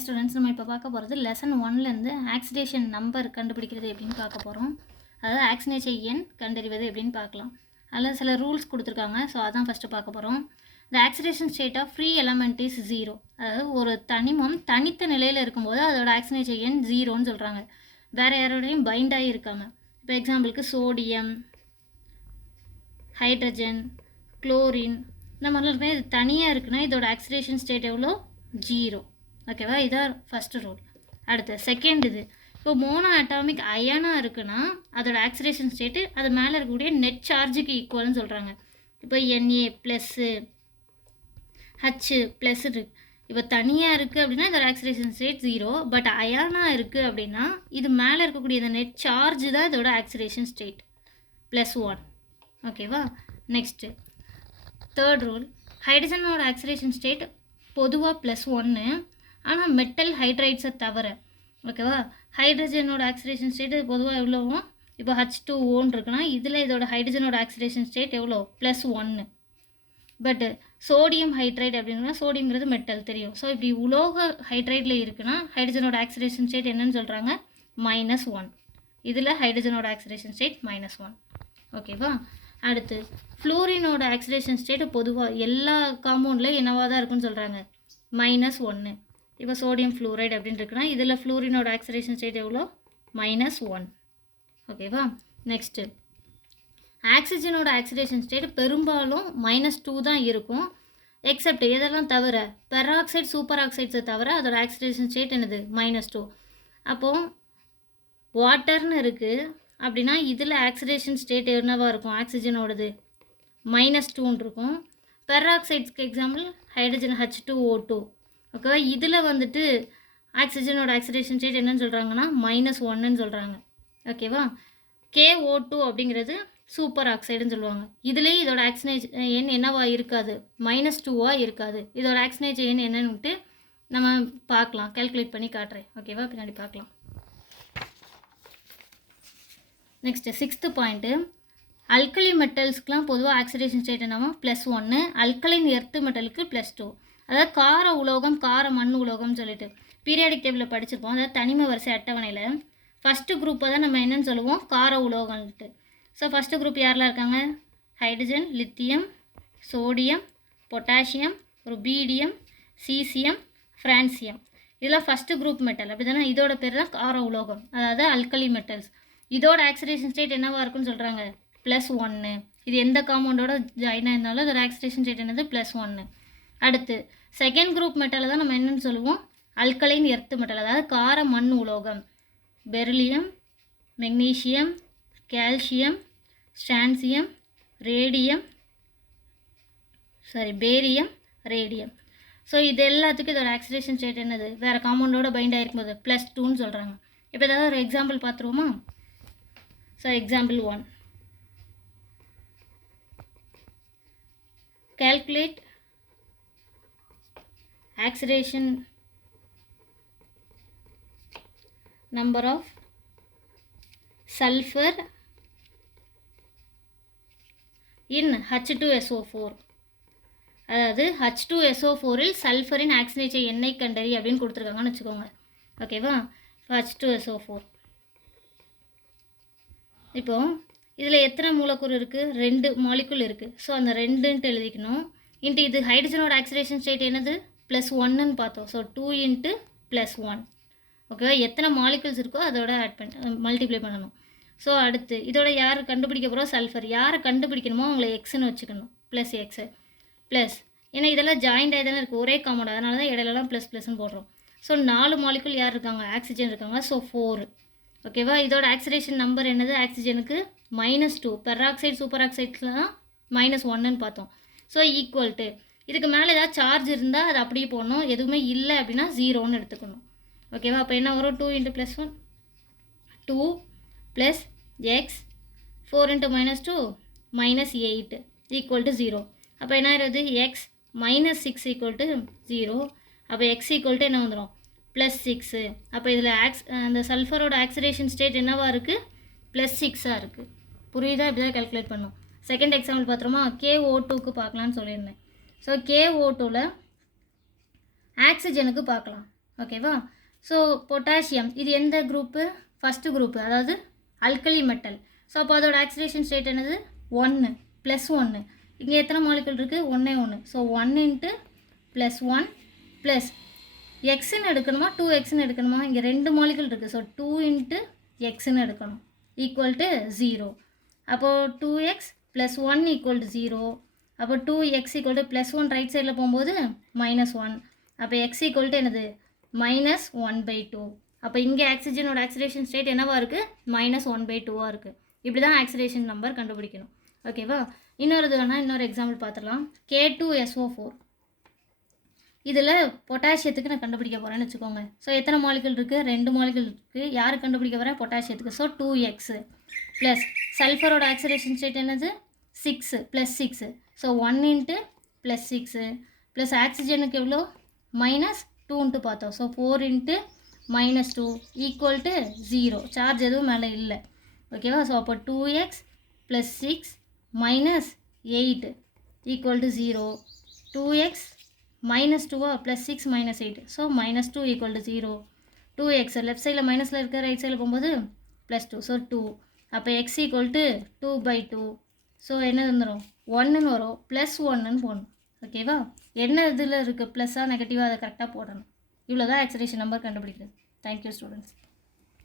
Hi students நம்ம இப்போ பார்க்க போகிறது லெசன் ஒன்லேருந்து ஆக்சிடேஷன் நம்பர் கண்டுபிடிக்கிறது எப்படின்னு பார்க்க போகிறோம் அதாவது ஆக்சினேஷன் எண் கண்டறிவது எப்படின்னு பார்க்கலாம். அதில் சில ரூல்ஸ் கொடுத்துருக்காங்க. ஸோ அதான் ஃபஸ்ட்டு பார்க்க போகிறோம் the oxidation state of free element is zero அதாவது ஒரு தனிமம் தனித்த நிலையில் இருக்கும்போது அதோட ஆக்சினேஷன் எண் ஜீரோன்னு சொல்கிறாங்க வேறு யாரோடையும் பைண்ட் இருக்காங்க இப்போ எக்ஸாம்பிளுக்கு சோடியம் ஹைட்ரஜன் குளோரின் இந்த மாதிரிலாம் இருக்குன்னா இது தனியாக இருக்குன்னா இதோட ஆக்சிடேஷன் ஸ்டேட் எவ்வளோ? ஜீரோ ஓகேவா இதான் ஃபஸ்ட்டு ரூல் அடுத்து செகண்ட் இது. இப்போ மோனோ அட்டாமிக் அயனாக இருக்குன்னா அதோட ஆக்சிடேஷன் ஸ்டேட்டு அது மேலே இருக்கக்கூடிய நெட் சார்ஜுக்கு ஈக்குவல்னு சொல்கிறாங்க இப்போ என்ஏ ப்ளஸ்ஸு ஹச்சு ப்ளஸ் இருக்கு. இப்போ தனியாக இருக்குது அப்படின்னா இதோட ஆக்சிடேஷன் ஸ்டேட் ஜீரோ பட் அயானாக இருக்குது அப்படின்னா இது மேலே இருக்கக்கூடிய இந்த நெட் சார்ஜ் தான் இதோட ஆக்சிடேஷன் ஸ்டேட் ப்ளஸ் ஒன் ஓகேவா நெக்ஸ்ட்டு தேர்ட் ரூல் ஹைட்ரஜனோட ஆக்சிடேஷன் ஸ்டேட் பொதுவாக ப்ளஸ் ஒன்று ஆனால் மெட்டல் ஹைட்ரைட்ஸை தவிர ஓகேவா ஹைட்ரஜனோட ஆக்சிடேஷன் ஸ்டேட் பொதுவாக எவ்வளோவும் இப்போ ஹச் டூ ஓன் இருக்குன்னா இதில் இதோட ஹைட்ரஜனோட ஆக்சிடேஷன் ஸ்டேட் எவ்வளோ? ப்ளஸ் ஒன்று பட்டு சோடியம் ஹைட்ரைட் அப்படின்னா சோடியம்ங்கிறது மெட்டல் தெரியும். ஸோ இப்படி உலோக ஹைட்ரைட்டில் இருக்குன்னா ஹைட்ரஜனோட ஆக்சிடேஷன் ஸ்டேட் என்னன்னு சொல்கிறாங்க மைனஸ் ஒன் இதில் ஹைட்ரஜனோட ஆக்சிடேஷன் ஸ்டேட் மைனஸ் ஒன் ஓகேவா அடுத்து ஃப்ளூரினோட ஆக்சிடேஷன் ஸ்டேட் பொதுவாக எல்லா காம்பவுண்டில் என்னவாக தான் இருக்குன்னு சொல்கிறாங்க மைனஸ் ஒன்று இப்போ சோடியம் ஃப்ளூரைடு அப்படின்னு இருக்குன்னா இதில் ஃப்ளூரினோட ஆக்சிடேஷன் ஸ்டேட் எவ்வளோ? மைனஸ் ஒன் ஓகேவா நெக்ஸ்ட்டு ஆக்சிஜனோட ஆக்சிடேஷன் ஸ்டேட் பெரும்பாலும் மைனஸ் டூ தான் இருக்கும். எக்ஸப்ட் எதெல்லாம் தவிர பெராக்சைடு சூப்பர் ஆக்சைட்ஸை தவிர அதோட ஆக்சிடேஷன் ஸ்டேட் என்னது? மைனஸ் டூ அப்போது வாட்டர்னு இருக்குது அப்படின்னா இதில் ஆக்சிடேஷன் ஸ்டேட் என்னவாக இருக்கும்? ஆக்சிஜனோடது மைனஸ் டூன்னு இருக்கும். பெராக்சைட்ஸ்க்கு example hydrogen H two O two ஓகேவா இதில் வந்துட்டு ஆக்சிஜனோட ஆக்சிடேஷன் ஸ்டேட் என்னன்னு சொல்கிறாங்கன்னா மைனஸ் ஒன்னுன்னு சொல்கிறாங்க ஓகேவா கே ஓ டூ அப்படிங்கிறது சூப்பர் ஆக்சைடுன்னு சொல்லுவாங்க. இதுலேயும் இதோட ஆக்சினேஜ் எண் என்னவா இருக்காது? மைனஸ் டூவாக இருக்காது. இதோட ஆக்சினேஜ் எண் என்னன்னுட்டு நம்ம பார்க்கலாம். கால்குலேட் பண்ணி காட்டுறேன். ஓகேவா பின்னாடி பார்க்கலாம். நெக்ஸ்ட்டு சிக்ஸ்த்து பாயிண்ட்டு அல்கலி மெட்டல்ஸ்க்குலாம் பொதுவாக ஆக்சிடேஷன் ஸ்டேட் என்னவோ? ப்ளஸ் ஒன்று அல்கலின் எர்த்து மெட்டலுக்கு ப்ளஸ் டூ அதாவது கார உலோகம் கார மண் உலோகம்னு சொல்லிட்டு பீரியாடிக் டேபிளில் படிச்சிருப்போம். அதாவது தனிம வரிசை அட்டவணையில். ஃபஸ்ட்டு குரூப்பை தான் நம்ம என்னன்னு சொல்லுவோம்? கார உலோகம்ன்ட்டு. ஸோ ஃபஸ்ட்டு குரூப் யாரெலாம் இருக்காங்க? Hydrogen lithium sodium potassium rubidium cesium francium இதெல்லாம் ஃபஸ்ட்டு குரூப் மெட்டல் அப்படி தானே இதோட பேர் தான் கார உலோகம். அதாவது அல்கலி மெட்டல்ஸ் இதோட ஆக்சிடேஷன் ஸ்டேட் என்னவாக இருக்குன்னு சொல்கிறாங்க ப்ளஸ் ஒன்று இது எந்த காம்பவுண்டோட ஜாயின் ஆயிருந்தாலும் அதோட ஆக்சிடேஷன் ஸ்டேட் என்னது? ப்ளஸ் ஒன்று அடுத்து செகண்ட் குரூப் மெட்டலை தான் நம்ம என்னென்னு சொல்லுவோம்? அல்கலைன் எர்த்து மெட்டல் அதாவது கார மண் உலோகம். Beryllium magnesium calcium strontium radium sorry barium radium so இது எல்லாத்துக்கும் இதோட ஆக்சிடேஷன் ஸ்டேட் என்னது? வேறு காம்பவுண்டோட பைண்ட் ஆகிருக்கும் போது ப்ளஸ் டூன்னு சொல்கிறாங்க இப்போ ஏதாவது ஒரு example பார்த்துருவோமா? So example one calculate acceleration number of sulfur in H2SO4 அதாவது ஹச் டூ எஸ்ஓ ஃபோரில் சல்ஃபரின் ஆக்சினேச்சர் எண்ணெய் கண்டறி அப்படின்னு கொடுத்துருக்காங்கன்னு வச்சுக்கோங்க. ஓகேவா ஹச் டூ எஸ்ஓ ஃபோர் இப்போ இதில் எத்தனை மூலக்கூறு இருக்குது ரெண்டு மாலிகுல் இருக்குது ஸோ அந்த ரெண்டுன்ட்டு எழுதிக்கணும். இன்ட்டு இது ஹைட்ரஜனோட ஆக்சிடேஷன் ஸ்டேட் என்னது? ப்ளஸ் ஒன்னுன்னு பார்த்தோம். So two into plus one ஓகேவா எத்தனை மாலிகுல்ஸ் இருக்கோ அதோட ஆட் பண்ண மல்டிப்ளை பண்ணணும். ஸோ அடுத்து இதோட யார் கண்டுபிடிக்க போகிறோம் சல்ஃபர் யாரை கண்டுபிடிக்கணுமோ அவங்கள எக்ஸ்னு வச்சுக்கணும். ப்ளஸ் எக்ஸு ப்ளஸ் ஏன்னா இதெல்லாம் ஜாயிண்ட் ஆகி தானே இருக்குது ஒரே காம்பவுண்ட் அதனால தான் இடையிலலாம் ப்ளஸ் ப்ளஸ்ன்னு போடுறோம். ஸோ நாலு மாலிகுல் யார் இருக்காங்க? ஆக்சிஜன் இருக்காங்க. ஸோ ஃபோர் ஓகேவா இதோட ஆக்சிடேஷன் நம்பர் என்னது? ஆக்சிஜனுக்கு மைனஸ் டூ பெராக்சைடு சூப்பர் ஆக்சைட்லாம் மைனஸ் ஒன்னுன்னு பார்த்தோம். ஸோ ஈக்குவல் டு இதுக்கு மேலே ஏதாவது சார்ஜ் இருந்தால் அது அப்படியே போடணும். எதுவுமே இல்லை அப்படின்னா ஜீரோன்னு எடுத்துக்கணும். ஓகேவா அப்போ என்ன வரும்? Two into plus one two plus X four into minus two minus eight equal to zero அப்போ என்ன ஆயிருது X minus six equal to zero அப்போ எக்ஸ் ஈக்குவல் டு என்ன வந்துடும் ப்ளஸ் சிக்ஸு அப்போ இதில் ஆக்ஸ் அந்த சல்ஃபரோட ஆக்சிடேஷன் ஸ்டேட் என்னவாக இருக்குது ப்ளஸ் சிக்ஸாக இருக்குது புரியுதா? இப்படி தான் கால்குலேட் பண்ணோம். செகண்ட் எக்ஸாம்பிள் பார்த்துருமா? கே ஓ டூக்கு பார்க்கலான்னு சொல்லியிருந்தேன். ஸோ கே ஓட்டூவில் டூவில் ஆக்சிஜனுக்கு பார்க்கலாம். ஓகேவா ஸோ பொட்டாசியம் இது எந்த குரூப்பு ஃபஸ்ட்டு குரூப்பு அதாவது அல்கலி மெட்டல் ஸோ அப்போ அதோட ஆக்சிடேஷன் ஸ்டேட் என்னது? ஒன்று ப்ளஸ் ஒன்று இங்கே எத்தனை மாலிகுல் இருக்குது ஒன்றே ஒன்று so one into plus one plus எக்ஸ்ன்னு எடுக்கணுமா? டூ எக்ஸ்ன்னு எடுக்கணுமா? இங்கே ரெண்டு மாலிகுல் இருக்குது ஸோ டூ இன்ட்டு எக்ஸ்ன்னு எடுக்கணும். ஈக்குவல் டு ஜீரோ அப்போது two X plus one equal to zero அப்போ two X equal to plus one right சைடில் போகும்போது மைனஸ் ஒன் அப்போ எக்ஸ் ஈக்குவல் டு என்னது? மைனஸ் ஒன் பை டூ அப்போ இங்கே ஆக்சிஜனோட ஆக்சிடேஷன் ஸ்டேட் என்னவாக இருக்குது மைனஸ் ஒன் பை டூவாக இருக்குது இப்படி தான் ஆக்சிடேஷன் நம்பர் கண்டுபிடிக்கணும். ஓகேவா இன்னொரு இது வேணால் இன்னொரு எக்ஸாம்பிள் பார்த்துடலாம் கே டூ எஸ்ஓ ஃபோர் இதில் பொட்டாசியத்துக்கு நான் கண்டுபிடிக்க போகிறேன்னு வச்சுக்கோங்க. ஸோ எத்தனை மாலிகள் இருக்குது ரெண்டு மாலிகள் இருக்குது யார் கண்டுபிடிக்க போகிறேன் பொட்டாசியத்துக்கு. ஸோ டூ எக்ஸு ப்ளஸ் சல்ஃபரோட ஆக்சிடேஷன் ஸ்டேட் என்னது? Six plus six so one into plus six plus ஆக்சிஜனுக்கு எவ்வளோ? மைனஸ் டூன்ட்டு பார்த்தோம். So four into minus two equal to zero charge எதுவும் மேலே இல்லை. ஓகேவா ஸோ அப்போ two X plus six minus eight equal to zero two X minus டூவா plus six minus eight so minus two equal to zero two X left சைடில் மைனஸில் இருக்க right சைடில் போகும்போது ப்ளஸ் டூ ஸோ டூ அப்போ X equal to two by two so என்ன வந்துடும் ஒன்றுன்னு வரும். ப்ளஸ் ஒன்றுன்னு போடணும். ஓகேவா என்ன இதில் இருக்குது ப்ளஸ்ஸாக நெகட்டிவாக அதை கரெக்டாக போடணும். இவ்வளோ தான் ஆக்சரேஷன் நம்பர் கண்டுபிடிக்கிறது தேங்க்யூ ஸ்டூடெண்ட்ஸ்